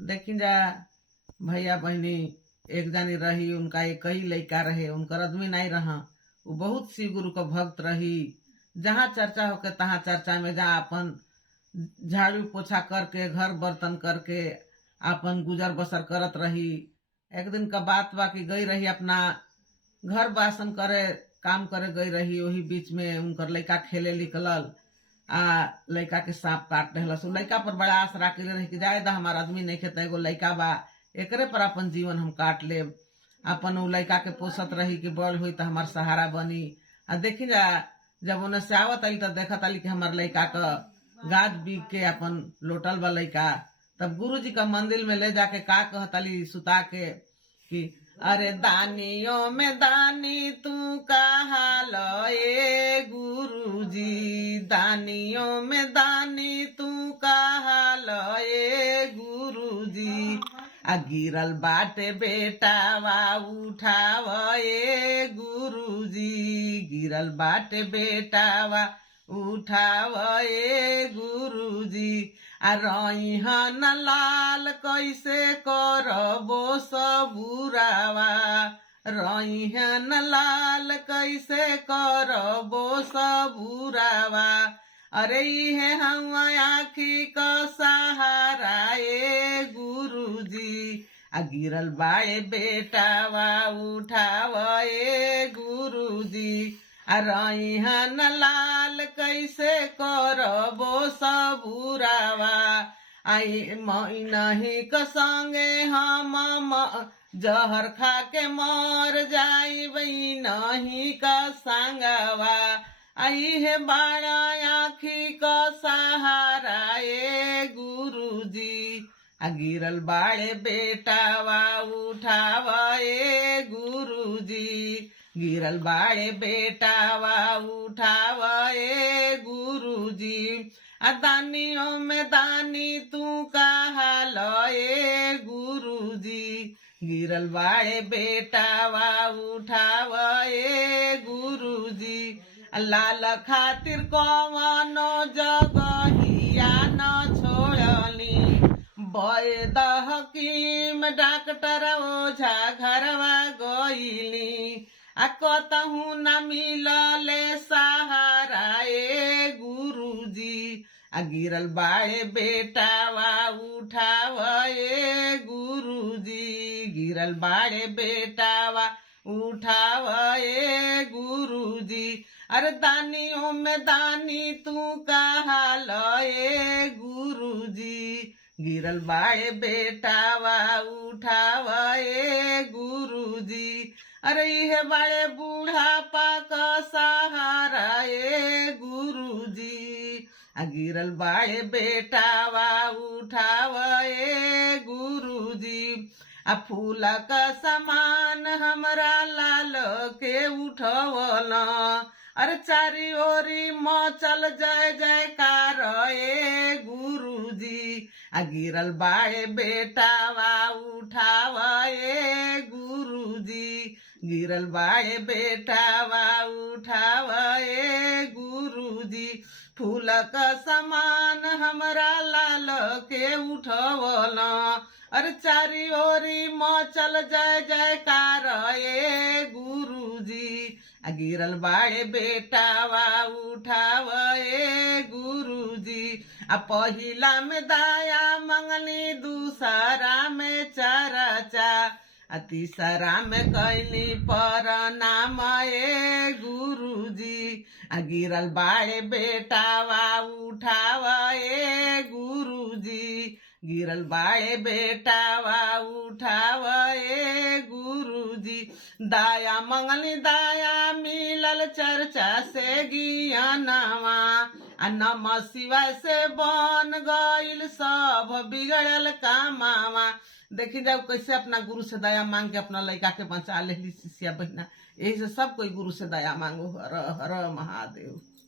देखी जा भैया बहनी एक जानी रही, उनका एक ही लड़का रहे, उनकर आदमी नहीं रहा। वो बहुत शिव गुरु का भक्त रही। जहाँ चर्चा होके तहाँ चर्चा में जा अपन झाड़ू पोछा करके घर बर्तन करके अपन गुजर बसर करत रही। एक दिन का बात बा कि गई रही अपना घर बासन करे, काम करे गई रही। वही बीच में उनकर लड़का खेले निकलल, लड़का के सांप काट देहलस। लड़का पर बड़ा आस राखी रही कि जाए दा हमारा आदमी नहीं खेता, एगो लड़का बा, एकरे पर अपन जीवन हम काट ले। अपन उ लड़का के पोसत रही कि बड़ हुई तो हमार सहारा बनी। देखी जा जब उन्हें से आवत आई तो देखत आई कि हमार लड़का का गाज बीग के अपन लोटल बा लड़का। तब गुरु जी का मंदिर में ले जाके का कहतली सुता के कि अरे दानियों में दानी तू कहा लए गुरुजी, दानियों में दानी तू कहा लए गुरुजी। गिरल बाटे बेटावा उठावे गुरुजी, गिरल बाटे बेटावा उठावे गुरुजी। रहीहन लाल कैसे करबो सबुरावा, रहीहन लाल कैसे करबो सबुरावा। अरे ये हम आखी का सहारा ए गुरुजी। गिरल बाए बेटावा उठावे गुरुजी। रहीहन लाल कैसे करबो सबुरावा। आई नहीं का संगे हम जहर खा के मर जाइब, नहीं का संगवा। आई है बाड़ा आखी का सहारा ए गुरुजी। गिरल बाड़े बेटावा उठावा ए गुरुजी, गिरल बाड़े बेटावा उठावा ए गुरुजी। दानियों में दानी तू कहा लए गुरुजी, गिरल बाड़े बेटावा उठावा ए गुरुजी। लाल खातिर कवनो जगहिया न छोड़नी, वैद हकीम डॉक्टर ओझा घरवा गईली। कतहू न मिलले सहारा ए गुरुजी। गिरल बाड़े बेटावा उठावा ए गुरुजी, गिरल बाड़े बेटावा उठावा ए गुरुजी। अरे दानियों में दानी तू कहा लए गुरुजी, गिरल बाड़े बेटावा उठावा ए गुरुजी। अरे ये बाड़े बूढ़ापा का सहारा ए गुरुजी। गिरल बाड़े बेटावा उठावा ए गुरुजी। फूल का समान हमरा लाल के उठवला। अरे चारी ओरी मचल जय जयकार ए गुरुजी। गिरल बाड़े बेटावा उठावा ए गुरुजी, गिरल बाड़े बेटावा उठावा ए गुरुजी। फूल का समान हमरा लाल के उठवला। अरे चारी ओरी मचल जय जयकार ए गुरुजी। गिरल बाड़े बेटावा उठावा ए गुरुजी। पहिला में दाया मंगली, दूसरा में चरचा, तीसरा में कैली परनाम ए गुरुजी। गिरल बाड़े बेटावा उठावा ए गुरुजी, गिरल बाड़े बेटावा उठावा ए गुरुजी। दाया मंगली दाया मिलल चर्चा से ज्ञानवा। नमः शिवाय से बन गईल सब बिगड़ल कामावा। देखी जाओ कैसे अपना गुरु से दया मांग के अपना लड़का के बचा ले शिष्या बहना। यही से सब कोई गुरु से दया मांगो। हर हर महादेव।